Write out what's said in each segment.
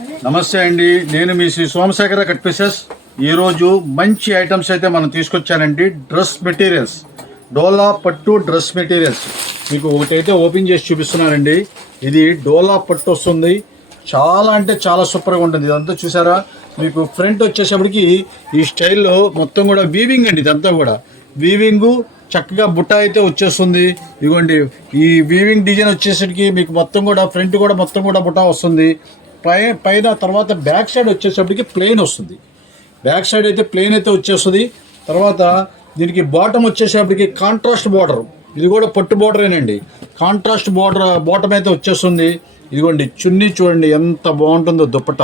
నమస్తే అండి, నేను మీ శ్రీ సోమశేఖర కట్ పీసెస్. ఈరోజు మంచి ఐటమ్స్ అయితే మనం తీసుకొచ్చానండి. డ్రెస్ మెటీరియల్స్, డోలా పట్టు డ్రెస్ మెటీరియల్స్. మీకు ఒకటైతే ఓపెన్ చేసి చూపిస్తున్నానండి. ఇది డోలా పట్టు వస్తుంది. చాలా అంటే చాలా సూపర్గా ఉంటుంది. ఇదంతా చూసారా, మీకు ఫ్రంట్ వచ్చేసప్పటికి ఈ స్టైల్లో మొత్తం కూడా వీవింగ్ అండి. ఇదంతా కూడా వీవింగు, చక్కగా బుట్ట అయితే వచ్చేస్తుంది. ఇదిగోండి, ఈ వీవింగ్ డిజైన్ వచ్చేసరికి మీకు మొత్తం కూడా ఫ్రంట్ కూడా మొత్తం కూడా బుట్ట వస్తుంది. పైన తర్వాత బ్యాక్ సైడ్ వచ్చేసప్పటికి ప్లెయిన్ వస్తుంది. బ్యాక్ సైడ్ అయితే ప్లెయిన్ అయితే వచ్చేస్తుంది. తర్వాత దీనికి బాటమ్ వచ్చేసప్పటికి కాంట్రాస్ట్ బార్డర్. ఇది కూడా పట్టు బార్డరేనండి. కాంట్రాస్ట్ బాటమ్ అయితే వచ్చేస్తుంది. ఇదిగోండి, చున్నీ చూడండి ఎంత బాగుంటుందో. దుప్పట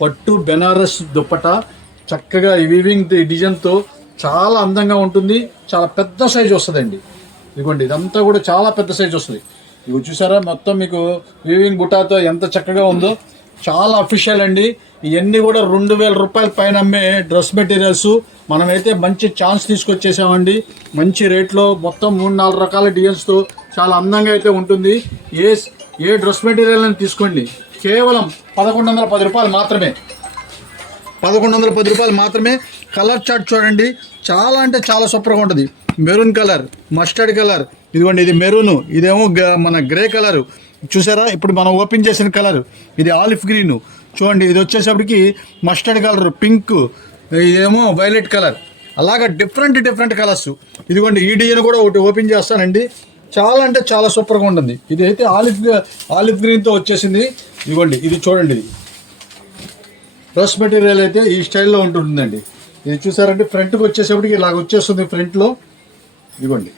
పట్టు బెనారస్ దుప్పట, చక్కగా ఈ వీవింగ్ డిజైన్తో చాలా అందంగా ఉంటుంది. చాలా పెద్ద సైజు వస్తుందండి. ఇదిగోండి, ఇదంతా కూడా చాలా పెద్ద సైజు వస్తుంది. ఇవి చూసారా, మొత్తం మీకు వీవింగ్ బుటాతో ఎంత చక్కగా ఉందో. చాలా అఫీషియల్ అండి. ఇవన్నీ కూడా 2000 రూపాయల పైన అమ్మే డ్రెస్ మెటీరియల్స్. మనమైతే మంచి ఛాన్స్ తీసుకొచ్చేసామండి. మంచి రేట్లో మొత్తం 3-4 రకాల డిజైన్స్తో చాలా అందంగా అయితే ఉంటుంది. ఏ డ్రెస్ మెటీరియల్ అని తీసుకోండి, కేవలం 1110 రూపాయలు మాత్రమే. 1110 రూపాయలు మాత్రమే. కలర్ చార్ట్ చూడండి, చాలా అంటే చాలా సూపర్గా ఉంటుంది. మెరూన్ కలర్, మస్టర్డ్ కలర్, ఇదిగోండి ఇది మెరూను, ఇదేమో మన గ్రే కలరు. చూసారా, ఇప్పుడు మనం ఓపెన్ చేసిన కలర్ ఇది ఆలివ్ గ్రీను. చూడండి, ఇది వచ్చేసప్పటికి మస్టర్డ్ కలర్, పింక్, ఇదేమో వైలెట్ కలర్. అలాగా డిఫరెంట్ కలర్స్. ఇదిగోండి, ఈ డిజైన్ కూడా ఒకటి ఓపెన్ చేస్తానండి. చాలా అంటే చాలా సూపర్గా ఉంటుంది. ఇది అయితే ఆలివ్ గ్రీన్తో వచ్చేసింది. ఇదిగోండి, ఇది చూడండి, ఇది డ్రెస్ మెటీరియల్ అయితే ఈ స్టైల్లో ఉంటుందండి. ఇది చూసారంటే ఫ్రంట్కి వచ్చేసప్పటికి ఇలాగ వచ్చేస్తుంది. ఫ్రంట్లో ఇదిగోండి,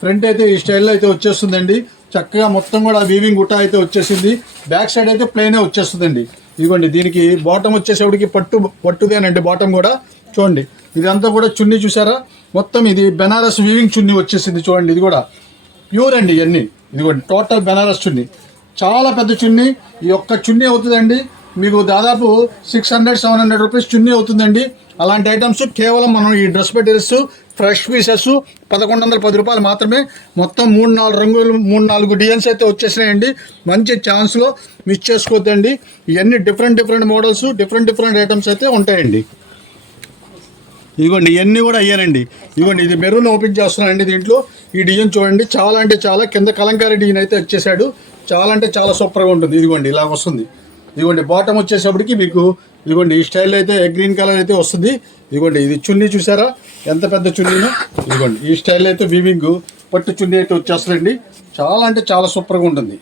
ఫ్రంట్ అయితే ఈ స్టైల్లో అయితే వచ్చేస్తుందండి. చక్కగా మొత్తం కూడా వీవింగ్ గుట్ట అయితే వచ్చేసింది. బ్యాక్ సైడ్ అయితే ప్లెయినే వచ్చేస్తుందండి. ఇదిగోండి, దీనికి బాటమ్ వచ్చేసప్పటికి పట్టుదేనండి. బాటమ్ కూడా చూడండి, ఇదంతా కూడా చున్నీ చూసారా, మొత్తం ఇది బెనారస్ వీవింగ్ చున్నీ వచ్చేసింది. చూడండి, ఇది కూడా ప్యూర్ అండి. ఇవన్నీ ఇదిగోండి టోటల్ బెనారస్ చున్నీ. చాలా పెద్ద చున్నీ. ఈ ఒక్క చున్నీ అవుతుందండి మీకు దాదాపు 600-700 రూపీస్ చున్నీ అవుతుందండి. అలాంటి ఐటమ్స్ కేవలం మనం ఈ డ్రెస్ మెటీరియల్స్ ఫ్రెష్ పీసెస్ 1110 రూపాయలు మాత్రమే. మొత్తం 3-4 రంగులు, 3-4 డిజైన్స్ అయితే వచ్చేసినాయండి. మంచి ఛాన్స్లో మిస్ చేసుకోవద్దండి. ఇవన్నీ డిఫరెంట్ మోడల్స్, డిఫరెంట్ ఐటమ్స్ అయితే ఉంటాయండి. ఇదిగోండి, ఇవన్నీ కూడా అయ్యానండి. ఇదిగోండి, ఇది మెరూన్ ఓపెన్ చేస్తున్నానండి. దీంట్లో ఈ డిజైన్ చూడండి, చాలా అంటే చాలా కింద కలంకారీ డిజైన్ అయితే వచ్చేసాడు. చాలా అంటే చాలా సూపర్గా ఉంటుంది. ఇదిగోండి, ఇలా వస్తుంది. ఇదిగోండి, బాటమ్ వచ్చేసప్పటికి మీకు ఇదిగోండి ఈ స్టైల్ అయితే గ్రీన్ కలర్ అయితే వస్తుంది. ఇదిగోండి, ఇది చున్నీ చూసారా ఎంత పెద్ద చున్నీను. ఇదిగోండి, ఈ స్టైల్ అయితే వీవింగ్ పట్టు చున్నీ అయితే వచ్చేస్తుందండి. చాలా అంటే చాలా సూపర్గా ఉంటుంది.